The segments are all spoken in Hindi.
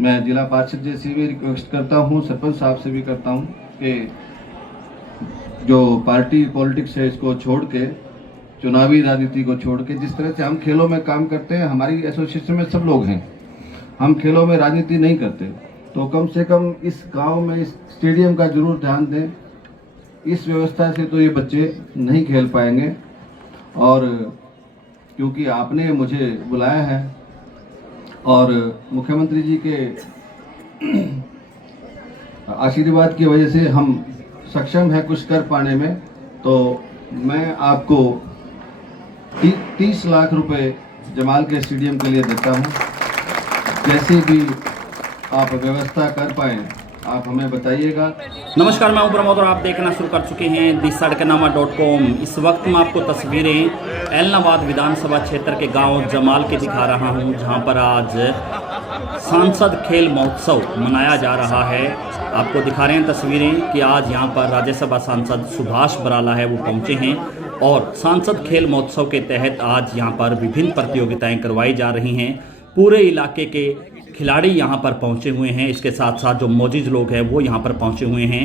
मैं जिला पार्षद जी से भी रिक्वेस्ट करता हूँ, सरपंच साहब से भी करता हूँ कि जो पार्टी पॉलिटिक्स है इसको छोड़ के, चुनावी राजनीति को छोड़ के, जिस तरह से हम खेलों में काम करते हैं, हमारी एसोसिएशन में सब लोग हैं, हम खेलों में राजनीति नहीं करते, तो कम से कम इस गांव में इस स्टेडियम का जरूर ध्यान दें। इस व्यवस्था से तो ये बच्चे नहीं खेल पाएंगे, और क्योंकि आपने मुझे बुलाया है और मुख्यमंत्री जी के आशीर्वाद की वजह से हम सक्षम है कुछ कर पाने में, तो मैं आपको 30 लाख रुपए जमाल के स्टेडियम के लिए देता हूं। जैसे भी आप व्यवस्था कर पाएं आप हमें बताइएगा। नमस्कार, मैं प्रमोद और आप देखना शुरू कर चुके हैं दिसड़कनामा.com। इस वक्त मैं आपको तस्वीरें एलनाबाद विधानसभा क्षेत्र के गांव जमाल के दिखा रहा हूं, जहां पर आज सांसद खेल महोत्सव मनाया जा रहा है। आपको दिखा रहे हैं तस्वीरें कि आज यहां पर राज्यसभा सांसद सुभाष बराला है, वो पहुंचे हैं और सांसद खेल महोत्सव के तहत आज यहां पर विभिन्न प्रतियोगिताएं करवाई जा रही हैं। पूरे इलाके के खिलाड़ी यहाँ पर पहुँचे हुए हैं, इसके साथ साथ जो मौजूद लोग हैं वो यहाँ पर पहुँचे हुए हैं।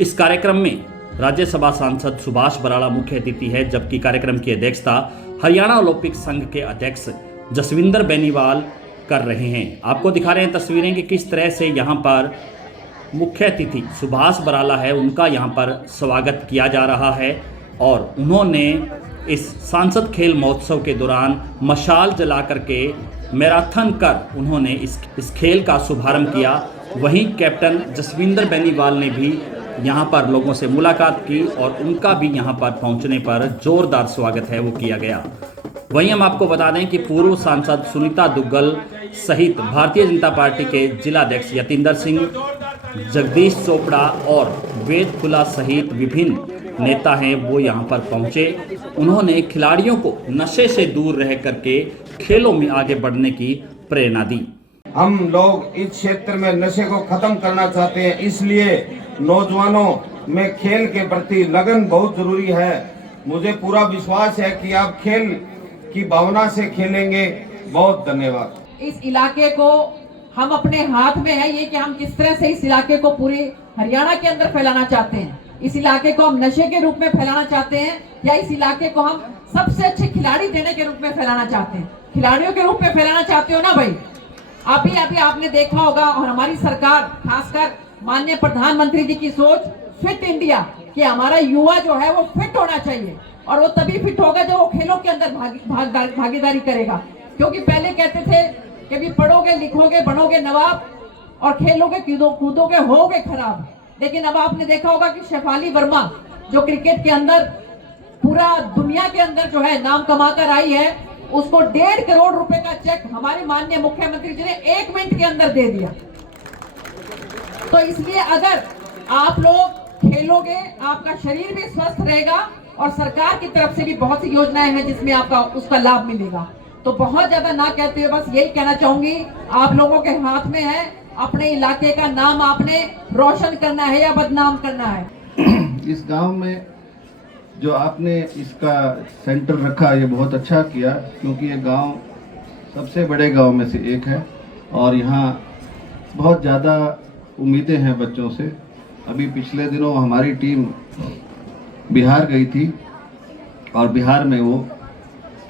इस कार्यक्रम में राज्यसभा सांसद सुभाष बराला मुख्य अतिथि है, जबकि कार्यक्रम की अध्यक्षता हरियाणा ओलंपिक संघ के अध्यक्ष जसविंदर बेनीवाल कर रहे हैं। आपको दिखा रहे हैं तस्वीरें कि किस तरह से यहाँ पर मुख्य अतिथि सुभाष बराला है, उनका यहाँ पर स्वागत किया जा रहा है और उन्होंने इस सांसद खेल महोत्सव के दौरान मशाल जला करके मैराथन कर उन्होंने इस खेल का शुभारंभ किया। वहीं कैप्टन जसविंदर बेनीवाल ने भी यहां पर लोगों से मुलाकात की और उनका भी यहां पर पहुंचने पर जोरदार स्वागत है वो किया गया। वहीं हम आपको बता दें कि पूर्व सांसद सुनीता दुग्गल सहित भारतीय जनता पार्टी के जिलाध्यक्ष यतींदर सिंह, जगदीश चोपड़ा और वेद फुला सहित विभिन्न नेता हैं वो यहाँ पर पहुँचे। उन्होंने खिलाड़ियों को नशे से दूर रह करके खेलों में आगे बढ़ने की प्रेरणा दी। हम लोग इस क्षेत्र में नशे को खत्म करना चाहते हैं, इसलिए नौजवानों में खेल के प्रति लगन बहुत जरूरी है। मुझे पूरा विश्वास है कि आप खेल की भावना से खेलेंगे। बहुत धन्यवाद। इस इलाके को हम अपने हाथ में है ये कि हम किस तरह से इस इलाके को पूरे हरियाणा के अंदर फैलाना चाहते हैं। इस इलाके को हम नशे के रूप में फैलाना चाहते हैं या इस इलाके को हम सबसे अच्छे खिलाड़ी देने के रूप में फैलाना चाहते हैं। खिलाड़ियों के रूप में फैलाना चाहते हो ना भाई? अभी आपने देखा होगा, और हमारी सरकार खासकर माननीय प्रधानमंत्री जी की सोच फिट इंडिया, कि हमारा युवा जो है वो फिट होना चाहिए, और वो तभी फिट होगा जब वो खेलों के अंदर भागीदारी करेगा। क्योंकि पहले कहते थे कि भी पढ़ोगे लिखोगे बनोगे नवाब और खेलोगे कूदोगे होगे खराब। लेकिन अब आपने देखा होगा कि शेफाली वर्मा जो क्रिकेट के अंदर पूरा दुनिया के अंदर जो है नाम कमाकर आई है, उसको 1.5 करोड़ रुपए का चेक हमारे माननीय मुख्यमंत्री जी ने 1 मिनट के अंदर दे दिया। तो इसलिए अगर आप लोग खेलोगे आपका शरीर भी स्वस्थ रहेगा और सरकार की तरफ से भी बहुत सी योजनाएं हैं जिसमें आपका उसका लाभ मिलेगा। तो बहुत ज्यादा ना कहते हुए बस यही कहना चाहूंगी, आप लोगों के हाथ में है, अपने इलाके का नाम आपने रोशन करना है या बदनाम करना है। इस गांव में जो आपने इसका सेंटर रखा ये बहुत अच्छा किया, क्योंकि ये गांव सबसे बड़े गांव में से एक है और यहाँ बहुत ज़्यादा उम्मीदें हैं बच्चों से। अभी पिछले दिनों हमारी टीम बिहार गई थी और बिहार में वो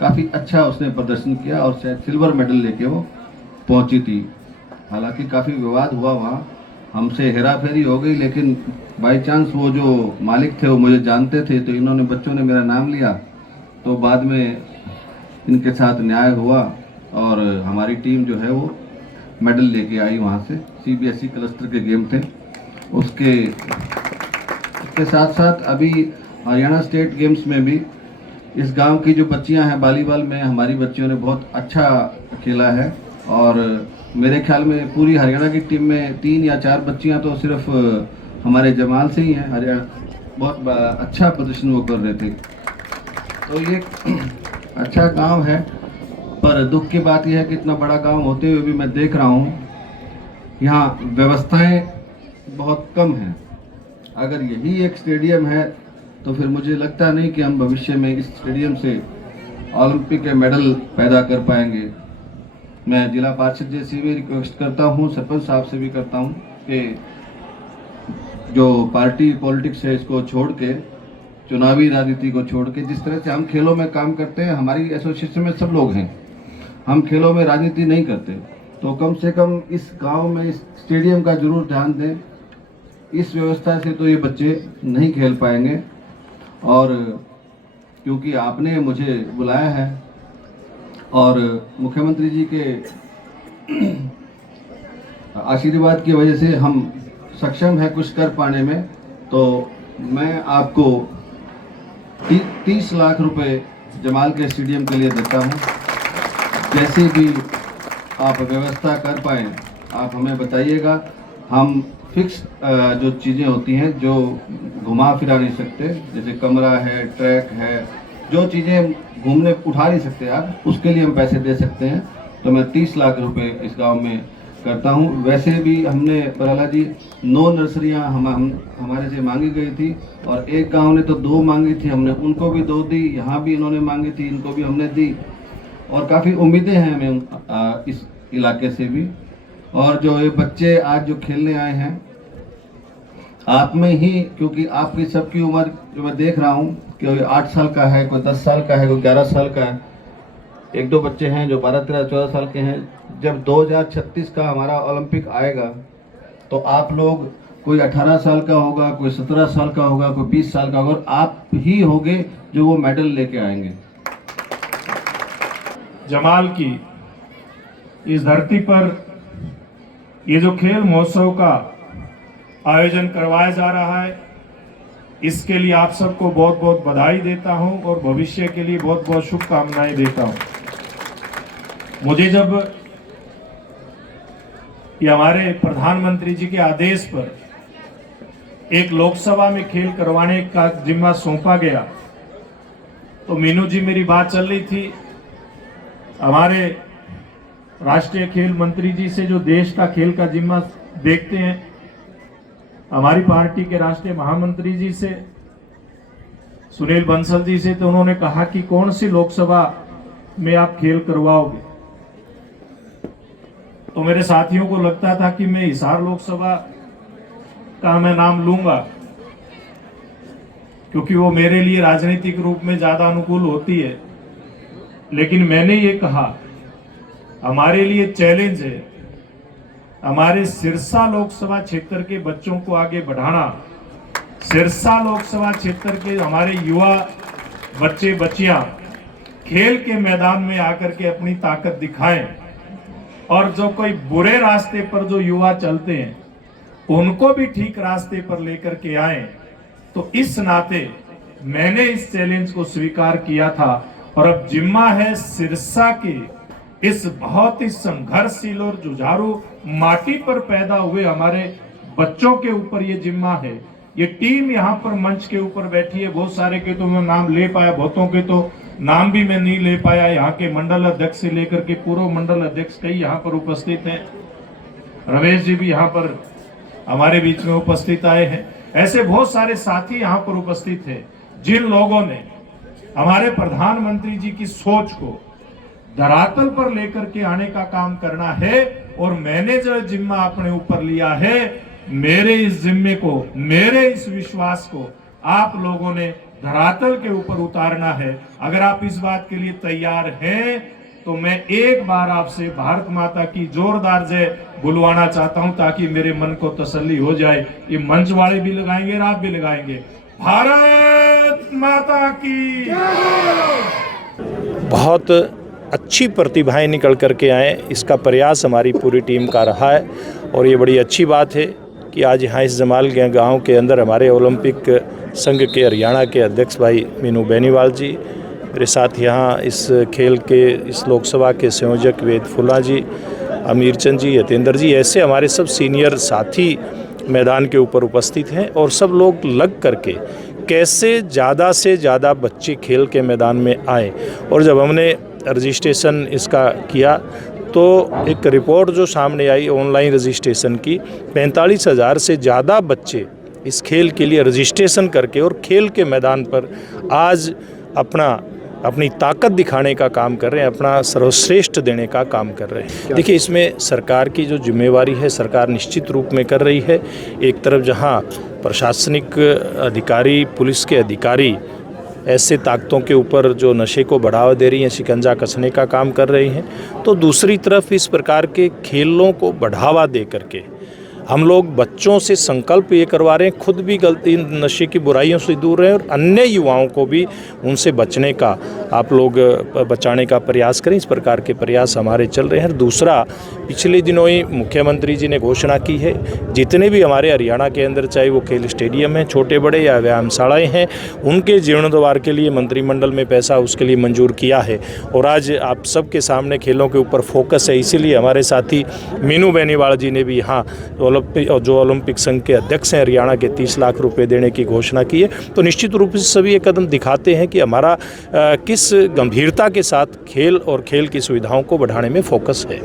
काफ़ी अच्छा उसने प्रदर्शन किया और शायद सिल्वर मेडल लेके वो पहुंची थी। हालांकि काफ़ी विवाद हुआ वहाँ, हमसे हेरा फेरी हो गई, लेकिन बाई चांस वो जो मालिक थे वो मुझे जानते थे, तो इन्होंने बच्चों ने मेरा नाम लिया, तो बाद में इनके साथ न्याय हुआ और हमारी टीम जो है वो मेडल लेके आई वहाँ से। CBSE क्लस्टर के गेम थे। उसके साथ साथ अभी हरियाणा स्टेट गेम्स में भी इस गांव की जो बच्चियां हैं वॉलीबॉल में, हमारी बच्चियों ने बहुत अच्छा खेला है और मेरे ख्याल में पूरी हरियाणा की टीम में 3 या 4 बच्चियां तो सिर्फ हमारे जमाल से ही हैं। हरियाणा बहुत अच्छा प्रदर्शन वो कर रहे थे। तो ये अच्छा गांव है, पर दुख की बात यह है कि इतना बड़ा गांव होते हुए भी मैं देख रहा हूँ यहाँ व्यवस्थाएं बहुत कम हैं। अगर यही एक स्टेडियम है तो फिर मुझे लगता नहीं कि हम भविष्य में इस स्टेडियम से ओलंपिक के मेडल पैदा कर पाएंगे। मैं जिला पार्षद जी से भी रिक्वेस्ट करता हूँ, सरपंच साहब से भी करता हूँ कि जो पार्टी पॉलिटिक्स है इसको छोड़ के, चुनावी राजनीति को छोड़ के, जिस तरह से हम खेलों में काम करते हैं, हमारी एसोसिएशन में सब लोग हैं, हम खेलों में राजनीति नहीं करते, तो कम से कम इस गांव में इस स्टेडियम का जरूर ध्यान दें। इस व्यवस्था से तो ये बच्चे नहीं खेल पाएंगे, और क्योंकि आपने मुझे बुलाया है और मुख्यमंत्री जी के आशीर्वाद की वजह से हम सक्षम है कुछ कर पाने में, तो मैं आपको 30 लाख रुपए जमाल के स्टेडियम के लिए देता हूं। जैसे भी आप व्यवस्था कर पाएँ आप हमें बताइएगा। हम फिक्स जो चीज़ें होती हैं जो घुमा फिरा नहीं सकते, जैसे कमरा है, ट्रैक है, जो चीज़ें घूमने उठा नहीं सकते आप, उसके लिए हम पैसे दे सकते हैं। तो मैं 30 लाख रुपए इस गांव में करता हूं। वैसे भी हमने पराला जी 9 नर्सरियां हमारे से मांगी गई थी, और एक गांव ने तो 2 मांगी थी, हमने उनको भी 2 दी, यहाँ भी इन्होंने मांगी थी, इनको भी हमने दी, और काफ़ी उम्मीदें हैं हमें इस इलाके से भी। और जो ये बच्चे आज जो खेलने आए हैं, आप में ही, क्योंकि आपकी सबकी उम्र जो मैं देख रहा हूँ कि 8 साल का है, कोई 10 साल का है, कोई 11 साल का है, 1-2 बच्चे हैं जो 12, 13, 14 साल के हैं। जब 2036 का हमारा ओलंपिक आएगा तो आप लोग, कोई 18 साल का होगा, कोई 17 साल का होगा, कोई 20 साल का होगा, आप ही होंगे जो वो मेडल लेके आएंगे। जमाल की इस धरती पर ये जो खेल महोत्सव का आयोजन करवाया जा रहा है, इसके लिए आप सबको बहुत बहुत बधाई देता हूं और भविष्य के लिए बहुत बहुत शुभकामनाएं देता हूं। मुझे जब ये हमारे प्रधानमंत्री जी के आदेश पर एक लोकसभा में खेल करवाने का जिम्मा सौंपा गया, तो मीनू जी मेरी बात चल रही थी हमारे राष्ट्रीय खेल मंत्री जी से, जो देश का खेल का जिम्मा देखते हैं, हमारी पार्टी के राष्ट्रीय महामंत्री जी से, सुनील बंसल जी से, तो उन्होंने कहा कि कौन सी लोकसभा में आप खेल करवाओगे। तो मेरे साथियों को लगता था कि मैं हिसार लोकसभा का मैं नाम लूंगा, क्योंकि वो मेरे लिए राजनीतिक रूप में ज्यादा अनुकूल होती है। लेकिन मैंने ये कहा, हमारे लिए चैलेंज है हमारे सिरसा लोकसभा क्षेत्र के बच्चों को आगे बढ़ाना। सिरसा लोकसभा क्षेत्र के हमारे युवा बच्चे बच्चियां खेल के मैदान में आकर के अपनी ताकत दिखाएं, और जो कोई बुरे रास्ते पर जो युवा चलते हैं उनको भी ठीक रास्ते पर लेकर के आए। तो इस नाते मैंने इस चैलेंज को स्वीकार किया था, और अब जिम्मा है सिरसा के इस बहुत ही संघर्षशील और जुझारू माटी पर पैदा हुए हमारे बच्चों के ऊपर ये जिम्मा है। ये टीम यहाँ पर मंच के ऊपर बैठी है, बहुत सारे के तो मैं नाम ले पाया, बहुतों के तो नाम भी मैं नहीं ले पाया। यहाँ के मंडल अध्यक्ष से लेकर के पूर्व मंडल अध्यक्ष कई यहाँ पर उपस्थित हैं, रमेश जी भी यहाँ पर हमारे बीच में उपस्थित आए हैं। ऐसे बहुत सारे साथी यहाँ पर उपस्थित हैं, जिन लोगों ने हमारे प्रधानमंत्री जी की सोच को धरातल पर लेकर के आने का काम करना है। और मैंने जो जिम्मा अपने ऊपर लिया है, मेरे इस जिम्मे को, मेरे इस विश्वास को आप लोगों ने धरातल के ऊपर उतारना है। अगर आप इस बात के लिए तैयार हैं तो मैं एक बार आपसे भारत माता की जोरदार जय बुलवाना चाहता हूं, ताकि मेरे मन को तसल्ली हो जाए। ये मंच वाले भी लगाएंगे और आप भी लगाएंगे। भारत माता की। बहुत अच्छी प्रतिभाएं निकल करके आए, इसका प्रयास हमारी पूरी टीम का रहा है। और ये बड़ी अच्छी बात है कि आज यहाँ इस जमाल गांव के अंदर हमारे ओलंपिक संघ के हरियाणा के अध्यक्ष भाई मीनू बेनीवाल जी, मेरे साथ यहाँ इस खेल के इस लोकसभा के संयोजक वेद फुला जी, अमीर चंद जी, यतेंद्र जी, ऐसे हमारे सब सीनियर साथी मैदान के ऊपर उपस्थित हैं। और सब लोग लग करके कैसे ज़्यादा से ज़्यादा बच्चे खेल के मैदान में आए। और जब हमने रजिस्ट्रेशन इसका किया तो एक रिपोर्ट जो सामने आई ऑनलाइन रजिस्ट्रेशन की, 45,000 से ज़्यादा बच्चे इस खेल के लिए रजिस्ट्रेशन करके और खेल के मैदान पर आज अपना अपनी ताकत दिखाने का काम कर रहे हैं, अपना सर्वश्रेष्ठ देने का काम कर रहे हैं। देखिए, इसमें सरकार की जो जिम्मेवारी है, सरकार निश्चित रूप में कर रही है। एक तरफ जहां प्रशासनिक अधिकारी, पुलिस के अधिकारी ऐसे ताकतों के ऊपर जो नशे को बढ़ावा दे रही हैं, शिकंजा कसने का काम कर रही हैं, तो दूसरी तरफ इस प्रकार के खेलों को बढ़ावा दे करके हम लोग बच्चों से संकल्प ये करवा रहे हैं, खुद भी गलती नशे की बुराइयों से दूर रहें और अन्य युवाओं को भी उनसे बचने का आप लोग बचाने का प्रयास करें। इस प्रकार के प्रयास हमारे चल रहे हैं। दूसरा, पिछले दिनों ही मुख्यमंत्री जी ने घोषणा की है, जितने भी हमारे हरियाणा के अंदर, चाहे वो खेल स्टेडियम हैं, छोटे बड़े या व्यायामशालाएँ हैं, उनके जीर्णोद्धार के लिए मंत्रिमंडल में पैसा उसके लिए मंजूर किया है। और आज आप सबके सामने खेलों के ऊपर फोकस है, इसीलिए हमारे साथी मीनू बेनीवाल जी ने भी यहाँ जो ओलंपिक संघ के अध्यक्ष हैं हरियाणा के 30 लाख रुपए देने की घोषणा की है। तो निश्चित रूप से सभी ये कदम दिखाते हैं कि हमारा किस गंभीरता के साथ खेल और खेल की सुविधाओं को बढ़ाने में फोकस है।